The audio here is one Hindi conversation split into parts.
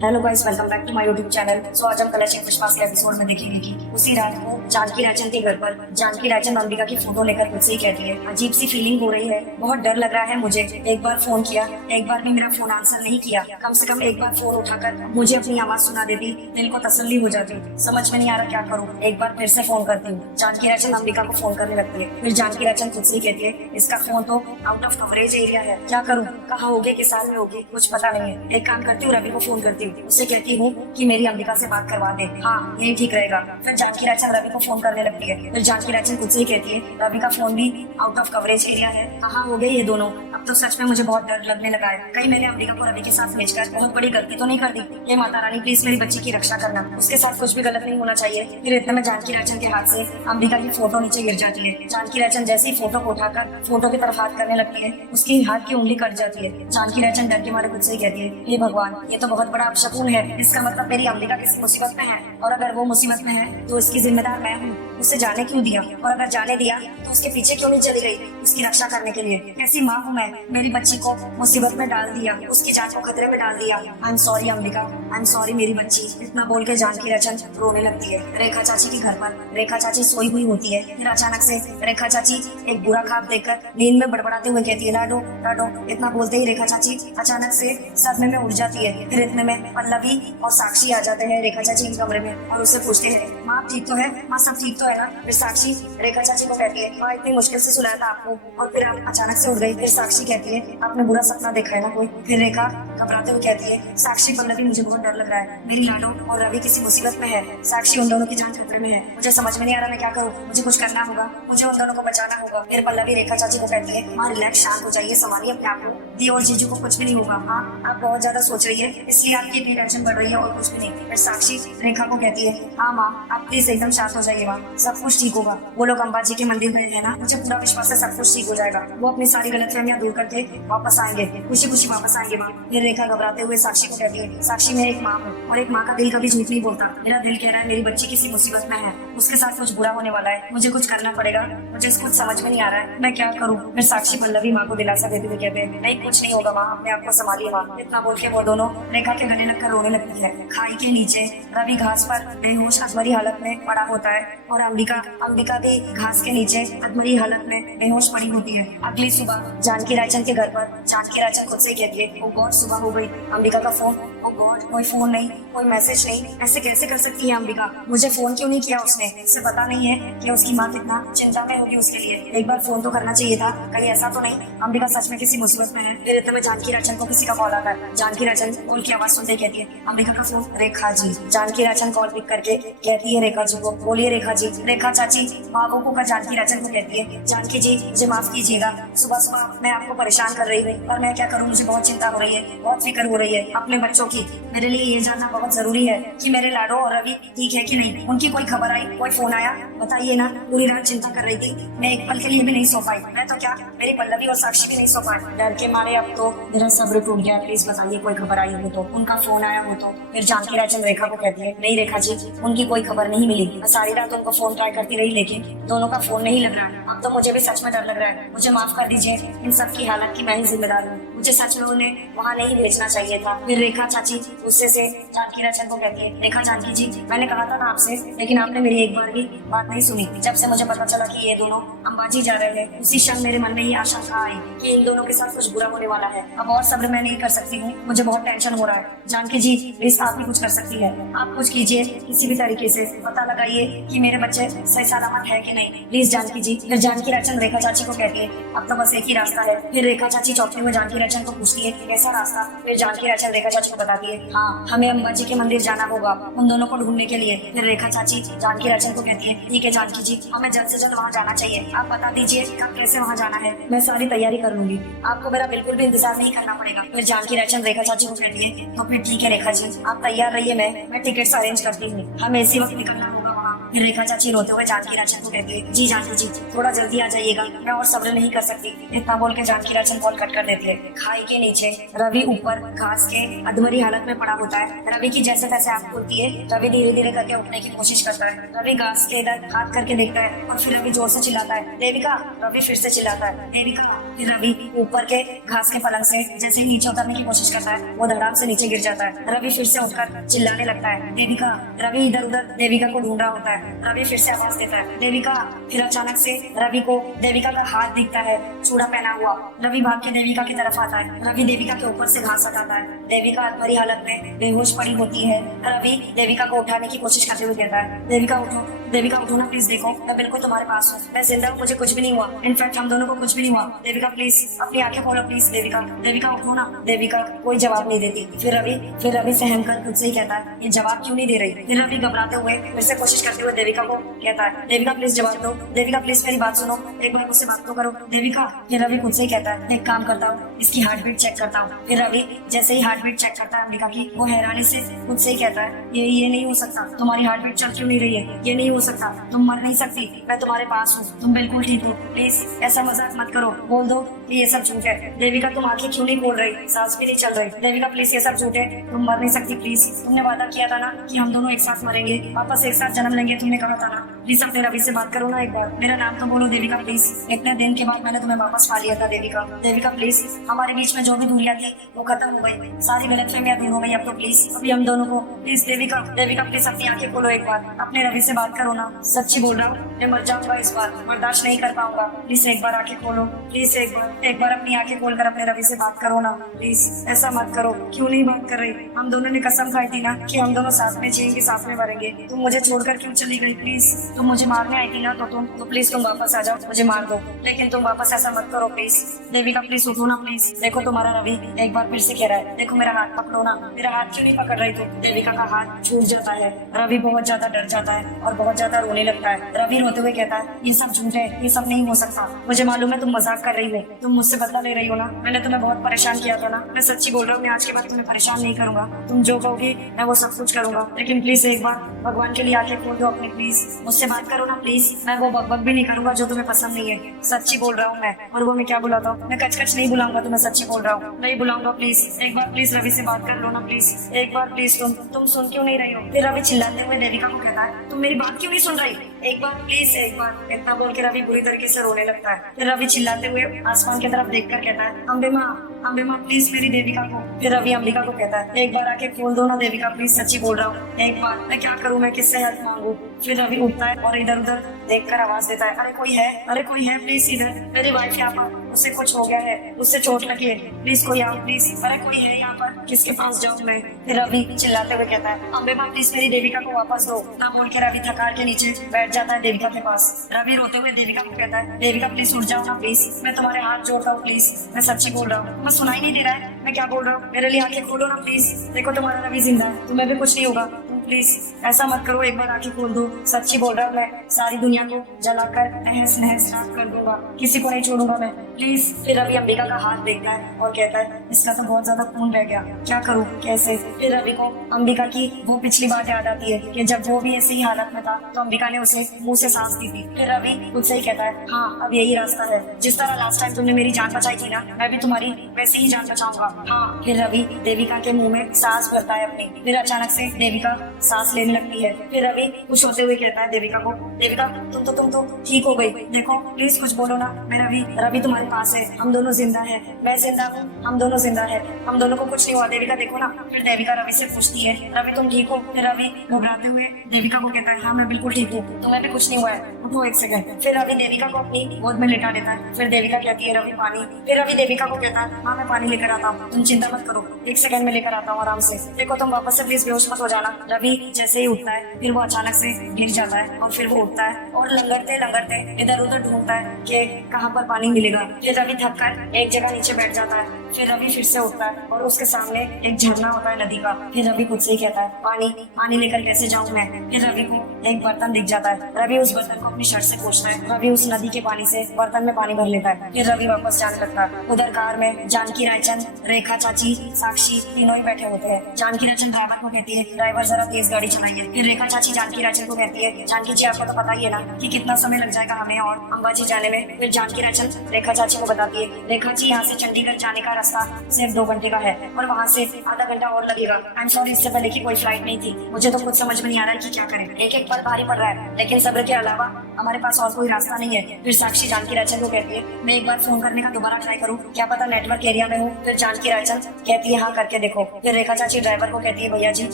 Hello guys, welcome back to my YouTube channel. So आज हम कलेक्शन क्रिसमस के एपिसोड में देखेंगे कि उसी रात को जानकी राजन के घर पर जानकी राजन अंबिका की फोटो लेकर खुद से ही कहती है, अजीब सी फीलिंग हो रही है, बहुत डर लग रहा है मुझे। एक बार फोन किया, एक बार भी मेरा फोन आंसर नहीं किया, कम से कम एक बार फोन उठाकर मुझे अपनी आवाज सुना देती, दिल को तसल्ली हो जाती। समझ में नहीं आ रहा क्या करूँ, एक बार फिर से फोन करती हूँ। जानकी राजन अंबिका को फोन करने लगती है, फिर जानकी राजन खुद से ही कहती है, इसका फोन तो आउट ऑफ कवरेज एरिया है, क्या करूँ, कहाँ होगी, किस हाल में होगी, कुछ पता नहीं है। एक काम करती हूँ, रवि को फोन करती हूँ, उससे कहती हूँ कि मेरी अंबिका से बात करवा दे। हाँ, यही ठीक रहेगा। फिर जानकी राजन रवि को फोन करने लगती है, फिर जानकी राजन खुद से ही कहती है, रवि का फोन भी आउट ऑफ कवरेज एरिया है, कहाँ हो गए ये दोनों। अब तो सच में मुझे बहुत डर लगने लगा है, कहीं मैंने अंबिका को रवि के साथ भेजकर बहुत बड़ी गलती तो नहीं कर दी। ये माता रानी प्लीज मेरी बच्ची की रक्षा करना, उसके साथ कुछ भी गलत नहीं होना चाहिए। फिर इतने में जानकी राजन के हाथ से अंबिका की फोटो नीचे गिर जाती है। जानकी राजन जैसे ही फोटो को उठाकर फोटो की तरफ हाथ करने लगती है, उसकी हाथ की उंगली कट जाती है। जानकी राजन डर के मारे खुद से ही कहती है, हे भगवान, ये तो बहुत बड़ा अपशकुन है, इसका मतलब मेरी अंबिका किसी मुसीबत में है, और अगर वो मुसीबत में है तो इसकी जिम्मेदार मैं हूँ। उसे जाने क्यों दिया, और अगर जाने दिया तो उसके पीछे क्यों नहीं चली गई उसकी रक्षा करने के लिए। कैसी माँ हूँ मैं, मेरी बच्ची को मुसीबत में डाल दिया, उसकी जान को खतरे में डाल दिया। I am sorry Ambika, I am sorry मेरी बच्ची। इतना बोल के जानकी राजन रोने लगती है। रेखा चाची के घर पर रेखा चाची सोई हुई होती है, फिर अचानक से रेखा चाची एक बुरा ख्वाब देखकर नींद में बड़बड़ाते हुए कहती है, लाडो लाडो। इतना बोलते ही रेखा चाची अचानक से सदमे में उठ जाती है। फिर इतने में पल्लवी और साक्षी आ जाते हैं रेखा चाची के कमरे में और उससे पूछते हैं, माँ ठीक तो है, माँ सब ठीक तो है ना। फिर साक्षी रेखा चाची को कहती है, माँ इतनी मुश्किल से सुलाया था आपको और फिर आप अचानक से उठ गई। फिर साक्षी कहती है, आपने बुरा सपना देखा है ना कोई। फिर रेखा घबराते हुए कहती है, साक्षी पल्लवी मुझे बहुत डर लग रहा है, मेरी लाडो और रवि किसी मुसीबत में है, साक्षी उन दोनों की जान खतरे में है, मुझे समझ में नहीं आ रहा मैं क्या करूँ, मुझे कुछ करना होगा, मुझे उन दोनों को बचाना होगा। फिर पल्लवी रेखा चाची को कहती है, माँ रिलैक्स, शांत हो जाइए, संभालिए अपने आप को, दी और जीजू को कुछ भी नहीं होगा। हाँ, आप बहुत ज्यादा सोच रही है इसलिए आपकी इतनी टेंशन बढ़ रही है और कुछ भी नहीं। फिर साक्षी रेखा को कहती है, हाँ माँ आप प्लीज एकदम शांत हो जाइए, माँ सब कुछ ठीक होगा, वो लोग अंबाजी के मंदिर में है ना, मुझे पूरा विश्वास है सब कुछ ठीक हो जाएगा, वो अपनी सारी गलतफहमियां दूर करके वापस आएंगे, खुशी खुशी वापस आएंगे माँ। फिर रेखा घबराते हुए साक्षी को कहती है, साक्षी मैं एक माँ हूँ और एक माँ का दिल कभी झूठ नहीं बोलता, मेरा दिल कह रहा है मेरी बच्ची किसी मुसीबत में है, उसके साथ कुछ बुरा होने वाला है, मुझे कुछ करना पड़ेगा, मुझे कुछ समझ में नहीं आ रहा है मैं क्या करूँ। फिर साक्षी पल्लवी माँ को दिलासा देते हुए कहते हैं, नहीं कुछ नहीं होगा माँ, अपने आप को संभालिए माँ। इतना बोल के वो दोनों रेखा के गले लगकर रोने लगती है। खाई के नीचे रवि घास पर बेहोश अधमरी हालत में पड़ा होता है और अंबिका भी घास के नीचे अधमरी हालत में बेहोश पड़ी होती है। अगली सुबह जानकी राजन के घर पर जानकी राजन खुद से कहती है, ओ गॉड सुबह हो गई, अंबिका का फोन, ओ गॉड कोई फोन नहीं, कोई मैसेज नहीं, ऐसे कैसे कर सकती है अंबिका, मुझे फोन क्यों नहीं किया उसने, इसे पता नहीं है कि उसकी माँ कितना चिंता में होगी उसके लिए, एक बार फोन तो करना चाहिए था, कहीं ऐसा तो नहीं अंबिका सच में किसी मुसीबत में है। फिर इतने में जानकी राजन को किसी का कॉल आता है। जानकी राजन कॉल की आवाज सुनते कहती है, अंबिका का फोन, रेखा जी। जानकी राजन कॉल पिक करके कहती है रेखा जी को, बोलिए रेखा जी। रेखा चाची बाबू को जानकी राजन को कहती है, जानकी जी मुझे माफ कीजिएगा, सुबह सुबह मैं आपको परेशान कर रही हूँ पर मैं क्या करूँ, मुझे बहुत चिंता हो रही है, बहुत फिक्र हो रही है अपने बच्चों की, मेरे लिए ये जानना बहुत जरूरी है कि मेरे लाडो और रवि ठीक है कि नहीं, उनकी कोई खबर आई, कोई फोन आया, बताइए ना। पूरी रात चिंता कर रही थी, मैं एक पल के लिए भी नहीं सो पाई, मैं तो क्या मेरी पल्लवी और साक्षी भी नहीं सो पाए, डर के मारे अब तो मेरा सब्र टूट गया, प्लीज बताइए कोई खबर आई हो तो, उनका फोन आया हो तो। फिर जानकी राजन रेखा को कहती है, नहीं रेखा जी उनकी कोई खबर नहीं मिली, मैं सारी रात उनको फोन ट्राई करती रही लेकिन दोनों का फोन नहीं लग रहा है। अब तो मुझे भी सच में डर लग रहा है, मुझे माफ कर दीजिए, इन सब की हालत की मैं ही जिम्मेदार हूँ, मुझे सच में उन्हें वहाँ नहीं भेजना चाहिए था। फिर रेखा चाची गुस्से से जानकी राजन को कहती है, रेखा जानकी जी मैंने कहा था ना आपसे, लेकिन आपने मेरी एक बार भी बात नहीं सुनी। जब से मुझे पता चला कि ये दोनों अंबाजी जा रहे हैं, उसी क्षण मेरे मन में ये आशंका आई कि इन दोनों के साथ कुछ बुरा होने वाला है। अब और सब्र मैं नहीं कर सकती हूँ, मुझे बहुत टेंशन हो रहा है। जानकी जी प्लीज आप ही कुछ कर सकती है, आप कुछ कीजिए, किसी भी तरीके से पता लगाइए कि मेरे बच्चे सही सलामत है कि नहीं, प्लीज जानकी जी। फिर जानकी राजन रेखा चाची को कहती है, अब तो बस एक ही रास्ता है। फिर रेखा चाची चौंकते हुए जानकी राजन को पूछती है, कैसा रास्ता। फिर जानकी राजन रेखा चाची को बताती है, हाँ हमें अंबाजी के मंदिर जाना होगा उन दोनों को ढूंढने के लिए। फिर रेखा चाची जानकी राजन को कहती है, ठीक है जानकी जी, हमें जल्द से जल्द वहाँ जाना चाहिए, आप बता दीजिए कब कैसे वहाँ जाना है, मैं सारी तैयारी कर लूंगी, आपको मेरा बिल्कुल भी इंतजार नहीं करना पड़ेगा। फिर जानकी राजन रेखा चाची को कहती है, तो फिर ठीक है रेखा जी, आप तैयार रहिए, मैं टिकट्स अरेंज करती हूँ, हमें इसी वक्त निकलना होगा वहाँ। फिर रेखा चाची रोते हुए जानकी राजन को कहती है, जी जानकी जी थोड़ा जल्दी आ जाइएगा, मैं और सब्र नहीं कर सकती। इतना बोल के जानकी राजन कॉल कट कर देती है। खाई के नीचे रवि ऊपर घास के अधमरी हालत में पड़ा होता है। रवि की जैसे तैसे आंख खुलती है। रवि धीरे धीरे करके उठने की कोशिश करता है। रवि घास के इधर हाथ करके देखता है और फिर रवि जोर से चिल्लाता है, देविका। रवि फिर से चिल्लाता है, देविका। फिर रवि ऊपर के घास के पलंग से जैसे ही नीचे उतरने की कोशिश करता है, वो धड़ाम से नीचे गिर जाता है। रवि फिर से उठकर चिल्लाने लगता है, देविका। रवि इधर उधर देविका को ढूंढ रहा होता है। रवि फिर से आवाज देता है, देविका। फिर अचानक से रवि को देविका का हाथ दिखता है, चूड़ा पहना हुआ। रवि भाग के देविका की तरफ आता है। रवि देविका के ऊपर से घास हटाता है। देविका अधमरी हालत में बेहोश पड़ी होती है। रवि देविका को उठाने की कोशिश करते हुए कहता है, देविका उठो, देविका उठो ना प्लीज, देखो मैं बिल्कुल तुम्हारे पास हूँ, मैं जिंदा हूँ, मुझे कुछ भी नहीं हुआ। इनफैक्ट हम दोनों को कुछ भी नहीं हुआ। देविका प्लीज अपनी आंखें खोलो प्लीज, देविका। देविका उठो ना। देविका कोई जवाब नहीं देती। फिर रवि सहम कर खुद से ही कहता है, ये जवाब क्यों नहीं दे रही। फिर रवि घबराते हुए फिर से कोशिश करते हुए देविका को कहता है, देविका प्लीज जवाब दो, देविका प्लीज मेरी बात सुनो, एक बार मुझसे बात तो करो, देविका। फिर रवि खुद से ही कहता है, एक काम करता हूँ, इसकी हार्ट बीट चेक करता हूँ। फिर रवि जैसे ही हार्ट बीट चेक करता है अंबिका की, वो हैरानी से खुद से ही कहता है, ये नहीं हो सकता, तुम्हारी हार्ट बीट चल क्यों नहीं रही है, ये नहीं हो सकता, तुम मर नहीं सकती, मैं तुम्हारे पास हूँ, तुम बिल्कुल ठीक हो, प्लीज ऐसा मजाक मत करो, बोल दो कि ये सब झूठ है। देविका तुम आंखें क्यों नहीं खोल रही, सांस भी नहीं चल रही, देविका प्लीज ये सब झूठ है, तुम मर नहीं सकती, प्लीज तुमने वादा किया था ना कि हम दोनों एक साथ मरेंगे, वापस एक साथ जन्म लेंगे, तुमने कहा था ना, प्लीज अपने रवि से बात करो ना एक बार, मेरा नाम तो बोलो देविका प्लीज। इतने दिन के बाद मैंने तुम्हें वापस पा लिया था देविका। देविका प्लीज हमारे बीच में जो भी दूरियां थी वो खत्म हो गई, सारी गलतफहमियां दूर हो गई, अब तो प्लीज अभी हम दोनों को प्लीज देविका। देविका प्लीज अपनी आंखें खोलो एक बार, अपने रवि से बात करो ना, सच्ची बोल रहा हूँ, मैं मर जाऊंगा इस बार, बर्दाश्त नहीं कर पाऊंगा, प्लीज एक बार आंखें खोलो, प्लीज एक बार अपनी आंखें खोलकर अपने रवि से बात करो ना, प्लीज ऐसा मत करो। क्यों नहीं बात कर रही, हम दोनों ने कसम खाई थी ना कि हम दोनों साथ में जिएंगे, साथ में मरेंगे, तुम मुझे छोड़कर क्यों चली गई, प्लीज तुम मुझे मारने आई थी ना, तो प्लीज तुम वापस आ जाओ, मुझे मार दो, लेकिन तुम वापस ऐसा मत करो प्लीज। देविका प्लीज उठो ना प्लीज, देखो तुम्हारा रवि एक बार फिर से कह रहा है, देखो मेरा हाथ पकड़ो ना, मेरा हाथ क्यों नहीं पकड़ रही तुम। देविका का हाथ छूट जाता है। रवि बहुत ज्यादा डर जाता है और बहुत ज्यादा रोने लगता है। रवि रोते हुए कहता है, ये सब झूठ है, ये सब नहीं हो सकता, मुझे मालूम है तुम मजाक कर रही हो, तुम मुझसे बदला ले रही हो ना, मैंने तुम्हें बहुत परेशान किया था ना, मैं सच्ची बोल रहा हूँ, मैं आज के बाद तुम्हें परेशान नहीं करूंगा, तुम जो कहोगी मैं वो सब कुछ करूंगा, लेकिन प्लीज एक बार भगवान के लिए आंखें खोल दो अपनी, प्लीज मुझसे बात करो ना प्लीज, मैं वो बकबक भी नहीं करूंगा जो तुम्हें पसंद नहीं है, सच्ची बोल रहा हूँ मैं। और वो मैं क्या बुलाता हूँ, मैं कच नहीं बुलाऊंगा तुम्हें, सच्ची बोल रहा हूँ, नहीं बुलाऊंगा, प्लीज एक बार प्लीज रवि से बात कर लो ना प्लीज, एक बार प्लीज तुम सुन क्यों नहीं रही हो। फिर रवि चिल्लाते हुए देविका को कहता है, तुम मेरी बात क्यों नहीं सुन रही, एक बार प्लीज एक बार, इतना बोल के रवि बुरी तरीके से रोने लगता है। फिर रवि चिल्लाते हुए आसमान की तरफ देखकर कहता है, अम्बे माँ प्लीज मेरी देविका को। फिर रवि अंबिका को कहता है, एक बार आके खोल दो ना देविका प्लीज, सच्ची बोल रहा हूँ, एक बार, मैं क्या करूँ, मैं किससे हेल्प मांगू। फिर रवि उठता है और इधर उधर देखकर आवाज देता है, अरे कोई है प्लीज इधर, मेरी वाइफ यहाँ पर, उससे कुछ हो गया है, उससे चोट लगी है, प्लीज कोई आओ प्लीज, अरे कोई है यहाँ पर, किसके पास जाऊँ मैं। फिर रवि चिल्लाते हुए कहता है, अम्बे माँ प्लीज मेरी देविका को वापस दो। ना बोल के रवि थकार के नीचे बैठ जाता है देविका के पास। रवि रोते हुए देविका को कहता है, देविका प्लीज उठ जाओ ना प्लीज, मैं तुम्हारे हाथ जोड़ता हूँ प्लीज, मैं सच्ची बोल रहा हूँ, मैं सुनाई नहीं दे रहा है मैं क्या बोल रहा हूँ, मेरे लिए आंखें खोलो ना प्लीज, देखो तुम्हारा रवि जिंदा है, तुम्हें भी कुछ नहीं होगा, प्लीज ऐसा मत करो, एक बार आंखें खोल दो, सच्ची बोल रहा हूँ मैं, सारी दुनिया को जलाकर तहस नहस राख कर दूंगा, किसी को नहीं छोड़ूंगा मैं, प्लीज। फिर रवि अंबिका का हाथ देखता है और कहता है, इसका तो बहुत ज्यादा खून बह गया, क्या करूँ कैसे। फिर रवि को अंबिका की वो पिछली बात याद आती है कि जब वो भी ऐसी ही हालत में था तो अंबिका ने उसे मुंह से सांस दी थी। फिर रवि खुद से ही कहता है, हाँ अब यही रास्ता है, जिस तरह लास्ट टाइम तुमने मेरी जान बचाई थी ना, मैं भी तुम्हारी वैसे ही जान बचाऊंगा, हाँ। फिर रवि देविका के मुंह में सांस भरता है अपनी। फिर अचानक से देविका सांस लेने लगती है। फिर रवि खुश होते हुए कहता है देविका को, देविका तुम तो ठीक हो गई, देखो प्लीज कुछ बोलो ना। मैं रवि तुम्हारे पास है, हम दोनों जिंदा है, मैं जिंदा हूँ, हम दोनों जिंदा है, हम दोनों को कुछ नहीं हुआ, देविका देखो ना। फिर देविका रवि से पूछती है, रवि तुम ठीक हो। फिर रवि घबराते हुए देविका को कहता है, हाँ मैं बिल्कुल ठीक हूँ, तुम्हें भी कुछ नहीं हुआ है, उठो एक सेकंड। फिर रवि देविका को अपनी गोद में लिटा देता है। फिर देविका कहती है, रवि पानी। फिर रवि देविका को कहता है, हाँ मैं पानी लेकर आता हूँ, तुम चिंता मत करो, एक सेकंड में लेकर आता हूँ आराम से, देखो तुम वापस से प्लीज बेहोश मत हो जाना। रवि जैसे ही उठता है फिर वो अचानक से गिर जाता है और फिर वो उठता है और लंगड़ते इधर उधर ढूंढता है कि कहाँ पर पानी मिलेगा। फिर रवि थक कर एक जगह नीचे बैठ जाता है फिर रवि फिर से उठता है और उसके सामने एक झरना होता है नदी का। फिर रवि खुद से ही कहता है, पानी पानी लेकर कैसे जाऊँ मैं। फिर रवि को एक बर्तन दिख जाता है। रवि उस बर्तन को अपनी शर्ट से पोंछता है। रवि उस नदी के पानी से बर्तन में पानी भर लेता है। फिर रवि वापस जाने लगता है। उधर कार में जानकी रायचंद, रेखा चाची, साक्षी तीनों ही बैठे होते हैं। जानकी रायचंद ड्राइवर को कहती है, ड्राइवर जरा तेज गाड़ी चलाइए। फिर रेखा चाची जानकी रायचंद को कहती है, जानकी जी आपको तो पता ही है ना कि कितना समय लग जाएगा हमें और अंबाजी जाने में। फिर जानकी रायचंद रेखा चाची को बताती है, रेखा जी यहाँ से चंडीगढ़ जाने का रास्ता सिर्फ 2 घंटे का है और वहाँ से आधा घंटा और लगेगा। आई एम सॉरी, इससे पहले की कोई फ्लाइट नहीं थी। मुझे तो कुछ समझ में नहीं आ रहा है कि क्या करें। एक एक पल भारी पड़ रहा है, लेकिन सब्र के अलावा हमारे पास और कोई रास्ता नहीं है। फिर साक्षी जानकी रायचंद को कहती है, मैं एक बार फोन करने का दोबारा ट्राई करूँ, क्या पता नेटवर्क एरिया में हूँ। फिर जानकी रायचंद कहती है, हाँ करके देखो। फिर रेखा चाची ड्राइवर को कहती है, भैया जी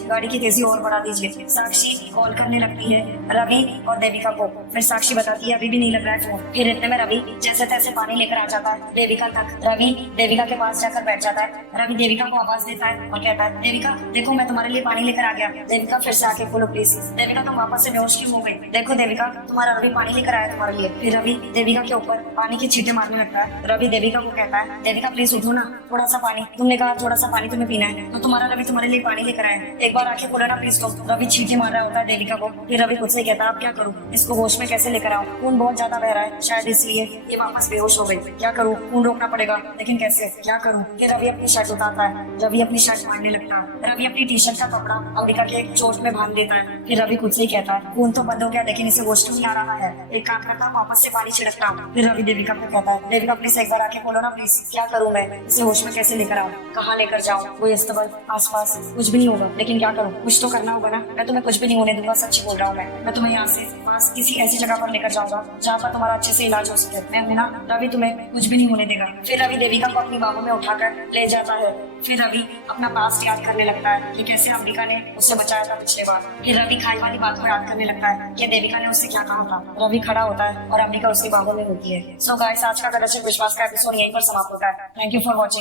गाड़ी की तेजी और बढ़ा दीजिए। साक्षी कॉल करने लगती है रवि और देविका को। फिर साक्षी बताती है, अभी भी नहीं लग रहा है फोन। फिर इतने में रवि जैसे तैसे पानी लेकर आ जाता है देविका तक। रवि देविका के पास जाकर बैठ जाता है। रवि देविका को आवाज देता है और कहता है, देविका देखो मैं तुम्हारे लिए पानी लेकर आ गया। देविका फिर से आके बोलो प्लीज। देविका तुम वापस से बेहोश क्यों हो गई? देखो देविका तुम्हारा रवि पानी लेकर आया तुम्हारे लिए। फिर रवि देविका के ऊपर पानी की छींटे मारने लगता है। रवि देविका को कहता है, देविका प्लीज उठो ना, थोड़ा सा पानी, तुमने कहा थोड़ा सा पानी तुम्हें पीना है, तो तुम्हारा रवि तुम्हारे लिए पानी लेकर आया। एक बार आके बोलो ना प्लीज तुम। रवि छींटे मार रहा होता है देविका को। फिर रवि खुद से कहता है, अब क्या करूँ, इसको होश में कैसे लेकर आऊँ? खून बहुत ज्यादा बह रहा है, शायद इसलिए ये वापस बेहोश हो गई। क्या करूँ, खून रोकना पड़ेगा, लेकिन कैसे, क्या करूँ? फिर रवि अपनी शर्ट उतारता है। रवि अपनी शर्ट मारने लगता है। रवि अपनी टी शर्ट का कपड़ा अंबिका के चोट में बांध देता है। फिर रवि खुद से ही कहता है, खून तो बंद हो गया, लेकिन इसे होश नहीं आ रहा है। एक काम करता हूँ, वापस से पानी छिड़कता हूँ। फिर रवि देविका को कहता है, देविका प्लीज एक बार आके बोलो ना प्लीज, क्या करूँ मैं, इसे होश में कैसे लेकर आऊँ, कहाँ लेकर जाऊँ? कोई अस्तबल आसपास कुछ भी नहीं होगा, लेकिन क्या करूँ, कुछ तो करना होगा ना। मैं तुम्हें कुछ भी नहीं होने दूंगा, सच्ची बोल रहा हूँ मैं तुम्हें यहाँ से पास किसी ऐसी जगह पर लेकर जाऊंगा जहाँ पर तुम्हारा अच्छे से इलाज हो सके। मैं हूँ ना, रवि तुम्हें कुछ भी नहीं होने देगा। फिर रवि देविका को अपनी बाहों में उठाकर ले जाता है। फिर रवि अपना पास्ट याद करने लगता है कि कैसे अंबिका ने उससे बचाया था पिछले बार। फिर रवि खाई वाली बात को याद करने लगता है कि देविका ने उससे क्या कहा था। रवि खड़ा होता है और अंबिका उसकी बाहों में होती है। सो गाइस, आज का गलत विश्वास का एपिसोड यहीं पर समाप्त होता है। Thank you for watching.